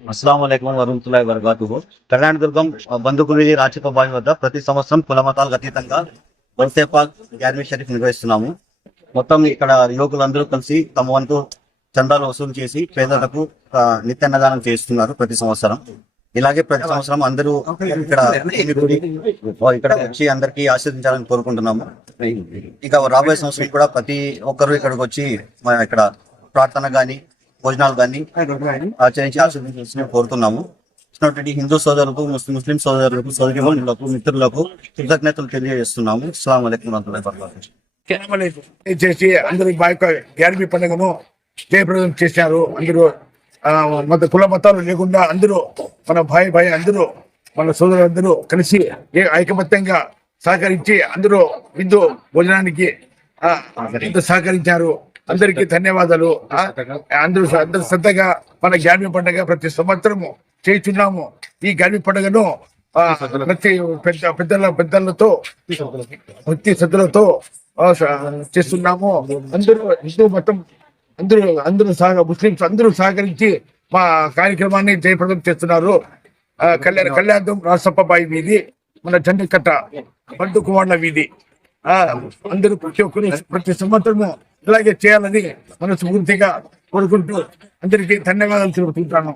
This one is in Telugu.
అస్సలం అయికం వరహతుల్లాhi వబరకాతుహు. కళ్యాణదుర్గం బంధుకులి రాచిపబాయి వద్ద ప్రతి సంవత్సరం కులమతాలకు అతీతంగా వన్సేపాక్ గ్యార్మీ షరీఫ్ నిర్వహిస్తున్నాము. మొత్తం ఇక్కడ యువకులందరూ కలిసి తమ వంతు చందాలు వసూలు చేసి పేదలకు నిత్యన్నదానం నిత్య చేస్తున్నారు ప్రతి సంవత్సరం. ఇలాగే ప్రతి సంవత్సరం అందరూ ఇక్కడ ఇక్కడ వచ్చి అందరికి ఆశీర్దించాలని కోరుకుంటున్నాము. ఇక రాబోయే సంవత్సరం కూడా ప్రతి ఒక్కరూ ఇక్కడికి వచ్చి ఇక్కడ ప్రార్థన కానీ భోజనాలు ఆచరించి ఆశీర్వదించాలని కోరుతున్నాము. వచ్చినటువంటి హిందూ సోదరులకు ముస్లిం ముస్లిం సోదరులకు సోదరిమణులకు మిత్రులకు కృతజ్ఞతలు తెలియజేస్తున్నాము. వరహతుల్లాహి వబరకాతుహు. చేసి అందరూ మా యొక్క గ్యారమీ పండుగను జయప్రదం చేశారు. అందరూ ఆ, మత కుల మతాలు లేకుండా అందరూ మన భాయ్ భాయ్ అందరూ మన సోదరులందరూ కలిసి ఐకమత్యంగా సహకరించి అందరూ విందు భోజనానికి సహకరించారు. అందరికీ ధన్యవాదాలు. అందరూ అందరూ శ్రద్ధగా మన గ్యారమీ పండుగ ప్రతి సంవత్సరము చేస్తున్నాము. ఈ గ్యారమీ పండుగను ప్రతి పెద్ద పెద్దల పెద్దలతో భక్తి శ్రద్ధలతో చేస్తున్నాము. అందరూ హిందూ మతం అందరూ అందరూ సహ ముస్లింస్ అందరూ సహకరించి మా కార్యక్రమాన్ని జయప్రదం చేస్తున్నారు. కళ్యాణ కళ్యాణం రాసప్పబాయి వీధి మన జండికట్ట బంటు కుమార్ల వీధి. అందరూ ప్రతి ఒక్కరు ప్రతి సంవత్సరము ఇలాగే చేయాలని మనస్ఫూర్తిగా కోరుకుంటూ అందరికీ ధన్యవాదాలు తెలుపుతుంటాను